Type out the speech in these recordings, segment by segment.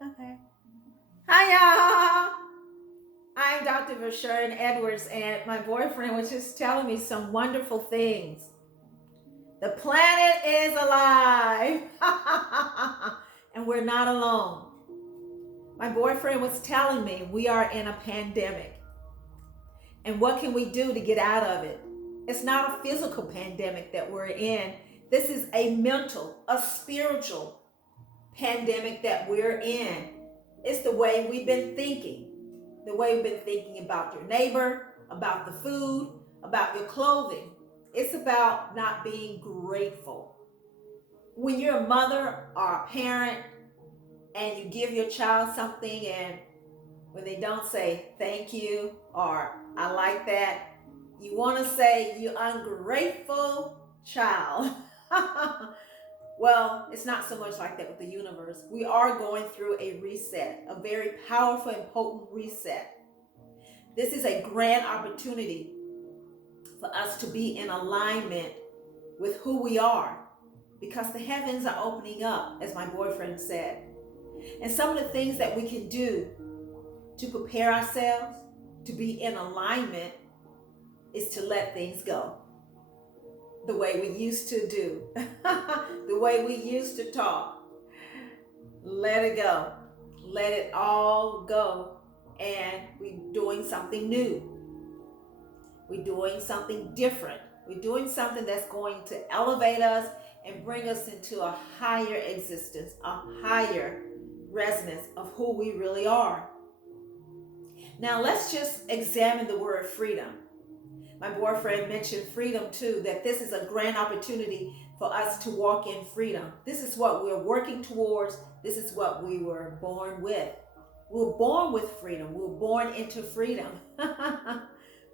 Okay. Hi, y'all. I'm Dr. Vershern Edwards, and my boyfriend was just telling me some wonderful things. The planet is alive, and we're not alone. My boyfriend was telling me we are in a pandemic, and what can we do to get out of it? It's not a physical pandemic that we're in. This is a mental, a spiritual pandemic that we're in. It's the way we've been thinking, the way we've been thinking about your neighbor, about the food, about your clothing. It's about not being grateful. When you're a mother or a parent and you give your child something, and when they don't say thank you or I like that, you want to say you ungrateful child. Well, it's not so much like that with the universe. We are going through a reset, a very powerful and potent reset. This is a grand opportunity for us to be in alignment with who we are because the heavens are opening up, as my boyfriend said. And some of the things that we can do to prepare ourselves to be in alignment is to let things go the way we used to do, the way we used to talk. Let it go. Let it all go. And we're doing something new. We're doing something different. We're doing something that's going to elevate us and bring us into a higher existence, a higher resonance of who we really are. Now, let's just examine the word freedom. My boyfriend mentioned freedom too, that this is a grand opportunity for us to walk in freedom. This is what we're working towards. This is what we were born with. We were born with freedom. We were born into freedom.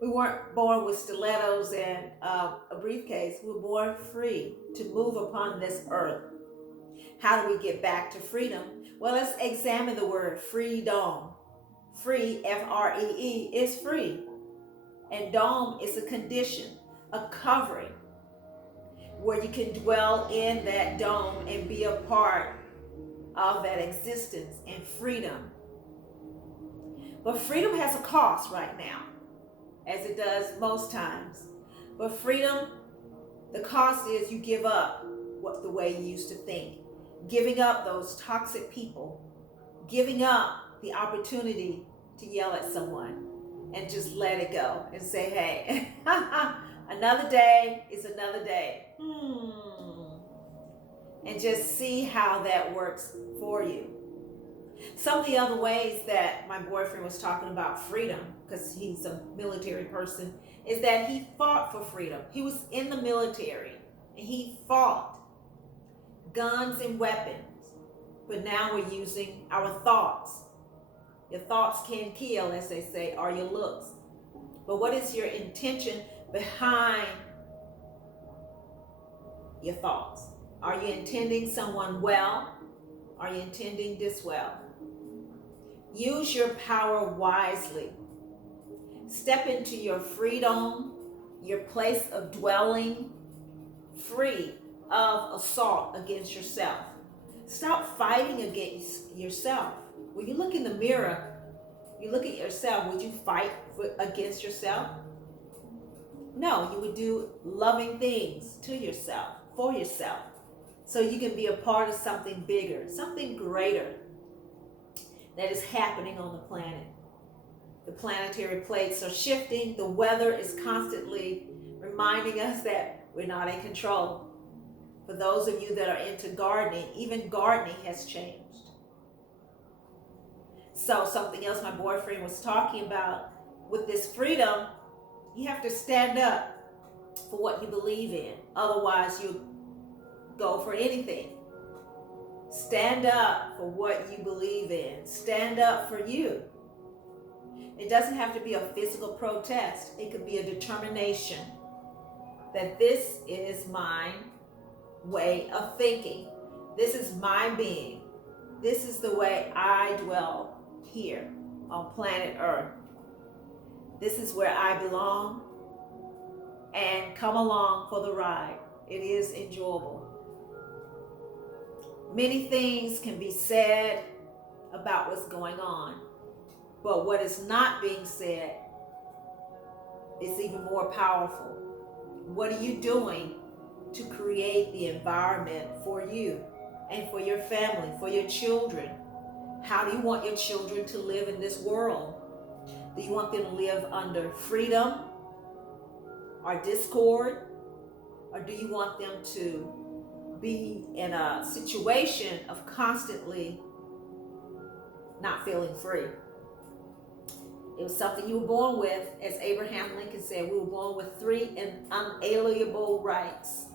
We weren't born with stilettos and a briefcase. We were born free to move upon this earth. How do we get back to freedom? Well, let's examine the word freedom. Free, Free, is free. And dome is a condition, a covering, where you can dwell in that dome and be a part of that existence and freedom. But freedom has a cost right now, as it does most times. But freedom, the cost is you give up what the way you used to think, giving up those toxic people, giving up the opportunity to yell at someone and just let it go and say, hey, another day is another day. And just see how that works for you. Some of the other ways that my boyfriend was talking about freedom, because he's a military person, is that he fought for freedom. He was in the military and he fought guns and weapons. But now we're using our thoughts. Your thoughts can kill, as they say, or your looks. But what is your intention behind your thoughts? Are you intending someone well? Are you intending this well? Use your power wisely. Step into your freedom, your place of dwelling, free of assault against yourself. Stop fighting against yourself. When you look in the mirror, you look at yourself, would you fight against yourself? No, you would do loving things to yourself, for yourself, so you can be a part of something bigger, something greater that is happening on the planet. The planetary plates are shifting. The weather is constantly reminding us that we're not in control. For those of you that are into gardening, even gardening has changed. So something else my boyfriend was talking about with this freedom, you have to stand up for what you believe in. Otherwise, you go for anything. Stand up for what you believe in. Stand up for you. It doesn't have to be a physical protest. It could be a determination that this is my way of thinking. This is my being. This is the way I dwell here on planet Earth. This is where I belong, and come along for the ride. It is enjoyable. Many things can be said about what's going on. But what is not being said is even more powerful. What are you doing to create the environment for you and for your family, for your children? How do you want your children to live in this world? Do you want them to live under freedom or discord? Or do you want them to be in a situation of constantly not feeling free? It was something you were born with. As Abraham Lincoln said, we were born with 3 unalienable rights.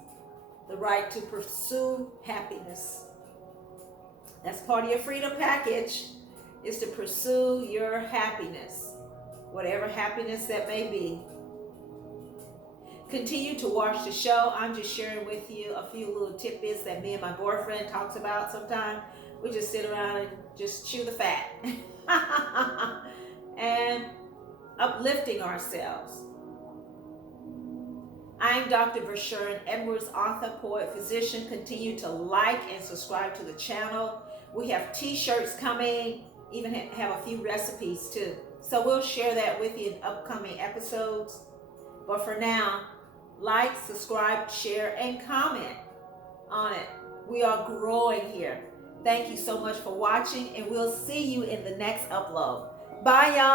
The right to pursue happiness. That's part of your freedom package, is to pursue your happiness, whatever happiness that may be. Continue to watch the show. I'm just sharing with you a few little tidbits that me and my boyfriend talks about sometimes. We just sit around and just chew the fat and uplifting ourselves. I'm Dr. Vershern, Edwards, author, poet, physician. Continue to like and subscribe to the channel. We have t-shirts coming, even have a few recipes too. So we'll share that with you in upcoming episodes. But for now, like, subscribe, share, and comment on it. We are growing here. Thank you so much for watching, and we'll see you in the next upload. Bye, y'all.